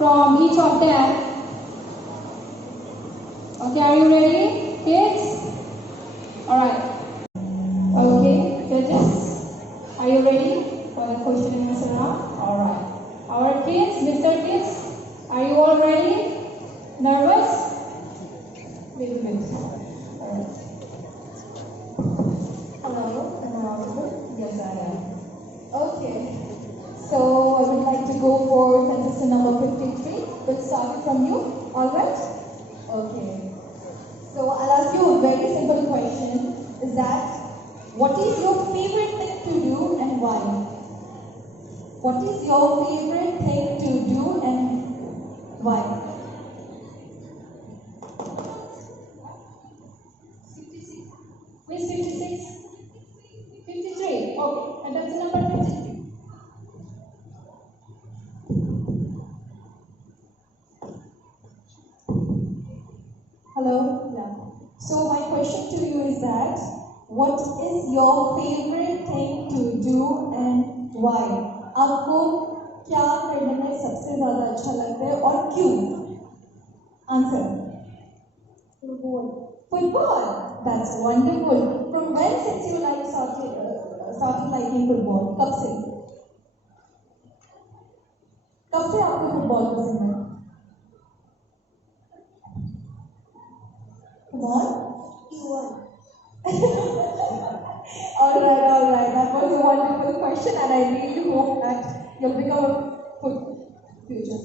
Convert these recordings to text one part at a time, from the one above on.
from each of them. Okay, are you ready, kids? Alright. Okay, judges, are you ready for the question and answer round? Alright. Our kids, Mr. Kids, are you all ready? Nervous? Little bit. Alright. Hello, am I audible? Yes, I am. Okay. So I would like to go for contestant number 53. We'll start from you. Alright? Okay. So I'll ask you a very simple question. Is that what is your favorite thing to do and why? What is your favorite thing to do and why? 56. Which 56? 53. Okay. And that's the number 53. Hello? Yeah. So my question to you is that what is your favorite thing to do and why? आपको क्या करने में सबसे ज़्यादा अच्छा लगता है और क्यों? Answer. Football. Football. That's wonderful. From when since you started liking football? कब से? कब से आपको फुटबॉल पसंद है? Come on. Alright. That was a wonderful question, and I really hope that you'll become a good future.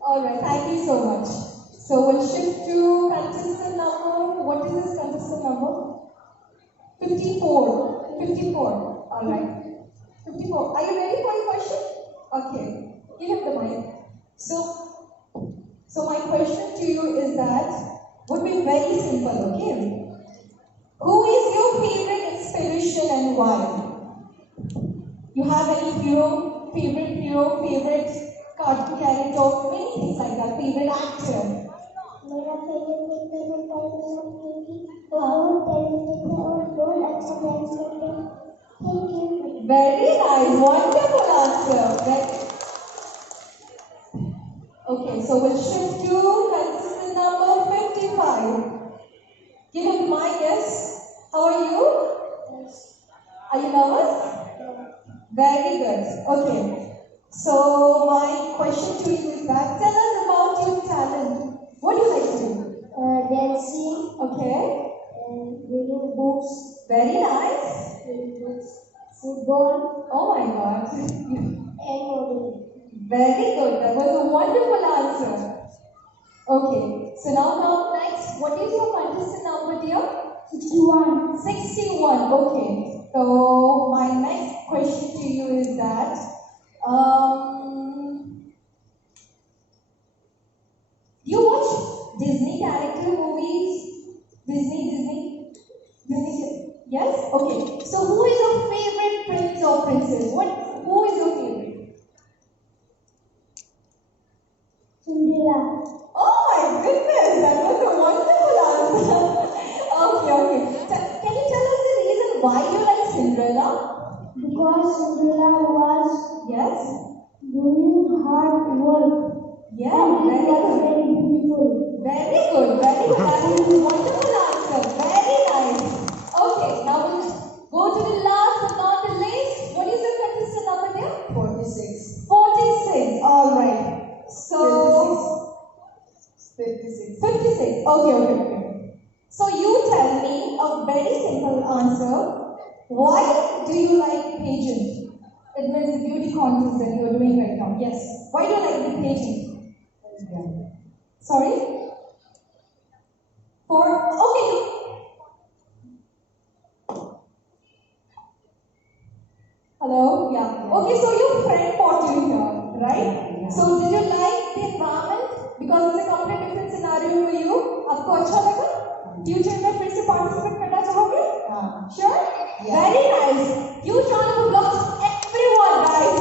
Alright, thank you so much. So we'll shift to contestant number. What is this contestant number? 54. 54. Alright. 54. Are you ready for your question? Okay. Give him the mic. So my question to you is that would be very simple, okay? Who is your favorite inspiration and why? You have any favorite cartoon character, many things like that, favorite actor? मेरा favorite Thank you. Very nice, wonderful answer. Okay, so we'll shift to contestant number 55. Give him my guess. How are you? Yes. Are you nervous? Very good. Okay. So my question to you is that tell us about your talent. What do you like to do? Dancing. Okay. And reading books. Very nice. Reading books. Football. Oh my God. And modeling. Very good. That was a wonderful answer. Okay. So now next. What is your contestant number, dear? 61. 61. Okay. So my next question to you is that do you watch Disney character movies? Disney? Yes? Okay. So who is your favorite prince or princess? Who is your favorite? Cinderella. Oh my goodness, that was a wonderful answer. Okay. Can you tell us the reason why you like Cinderella? Because Cinderella was doing hard work. Yeah, And very it was good. very beautiful. Very good. That is a wonderful answer. Very nice. Okay, now we'll go to the last but not the least. What is the contestant number there? 46. 46. Alright. So 56. 56. Okay. So you tell me a very simple answer. Why do you like pageant? It means the beauty contest that you are doing right now. Yes. Why do you like the pageant? Sorry? Okay. Hello? Yeah. Okay, so your friend brought you here, right? Yeah. So did you like the environment? Because it's a completely different scenario for you. आपको अच्छा लगा? Future में फिर से participate करना चाहोगे? Sure? Yeah. Very nice. Huge round of applause, everyone, guys.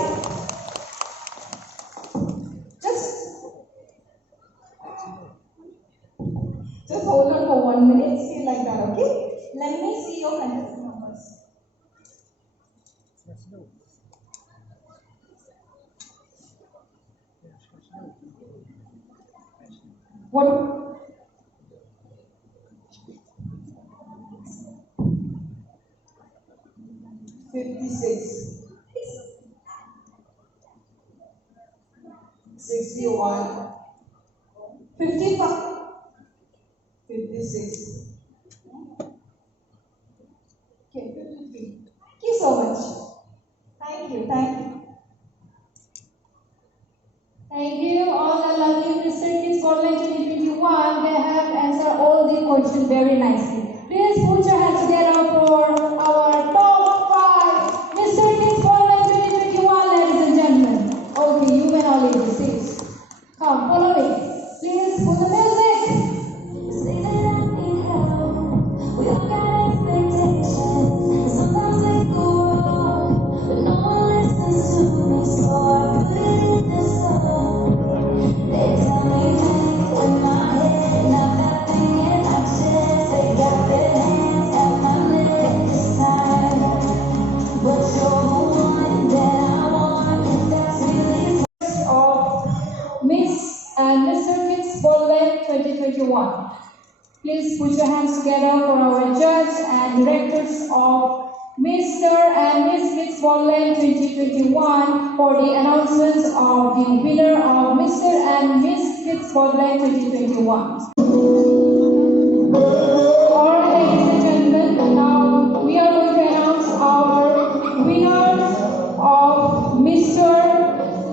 Just hold on for 1 minute. Stay like that, okay? Let me see your contestant numbers. What? 56, 61, 55. 56. Okay, 53. Thank you so much. Thank you, thank you. Thank you, all the lovely Mr. Kids Online 2021. They have answered all the questions very nicely. Please put your hands together for our top 5 Mr. Kids Online 2021, ladies and gentlemen. Okay, you may all ladies, please. Come, follow me. Please put the music. Say that I need help. We all got expectations. Sometimes they go wrong, but no one listens to me, so I put it in this song. They tell me think in my head, not that thing in my chest. They got their hands at my neck this time, but you're the one that I want. If that's really Of Miss and Mr. Kids Ballroom 2021. Please put your hands together for our judge and directors of Mr. and Miss Kids Ballroom 2021 for the announcements of the winner of Mr. and Miss Kids Ballroom 2021. Alright, ladies and gentlemen, now we are going to announce our winners of Mr.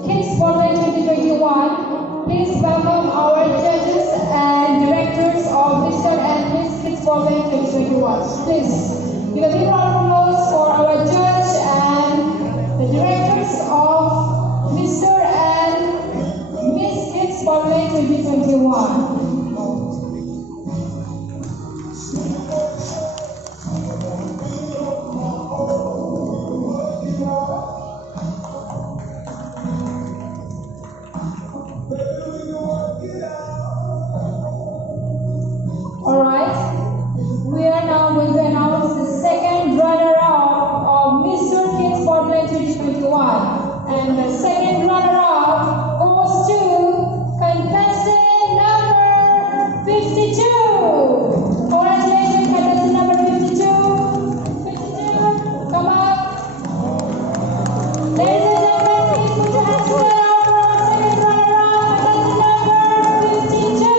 Kids Ballroom 2021. Please welcome our judges and directors of Mr. and Miss Kids Ballroom 2021. Please give a big round of applause for our judge and the directors of Mr. and Miss Kids Ballroom 2021. Alright, we are now going to announce the second runner-up of Mr. Kids Spotlight 2021. And the second runner-up goes to contestant number 52. Congratulations, contestant number 52. 52, come up. Ladies and gentlemen, please put your hands together for our second runner-up, contestant number 52.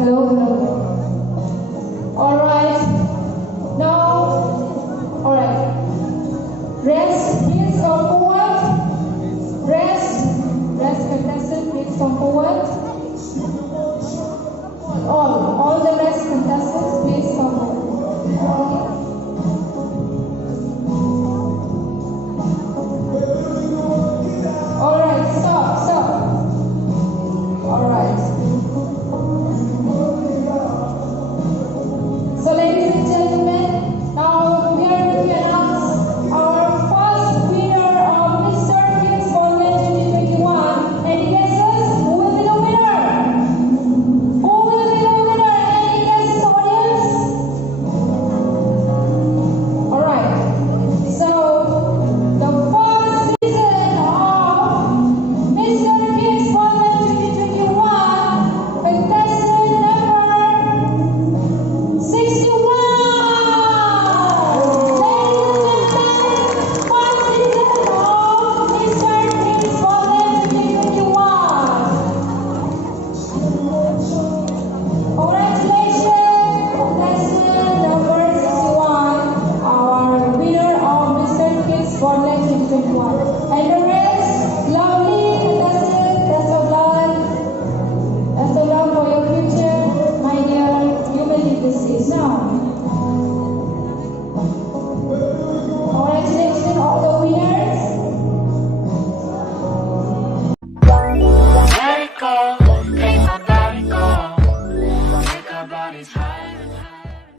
Hello, hello. Alright. Now, alright. Rest, please come forward. Rest. Rest contestant, please come forward. All the rest contestants, please come forward. Okay. Alright, stop. Alright. So ladies and gentlemen, now we are going to announce our first winner of Mr. Kids Ballman 2021. Any guesses? Who will be the winner? Who will be the winner? Any guesses, audience? Alright. So the first season of Mr. Kids Ballman 2021 contestant number 61! Ladies and gentlemen, first season of Mr. Kids Ballman 2021. Congratulations, contestant number 61, our winner of Mr. Kids Ballman 2021. And the rest, lovely contestant, best of luck. Best of luck for your future, my dear. You may leave the stage now. Congratulations, all the winners. Let it go, make my body go. Make our bodies high.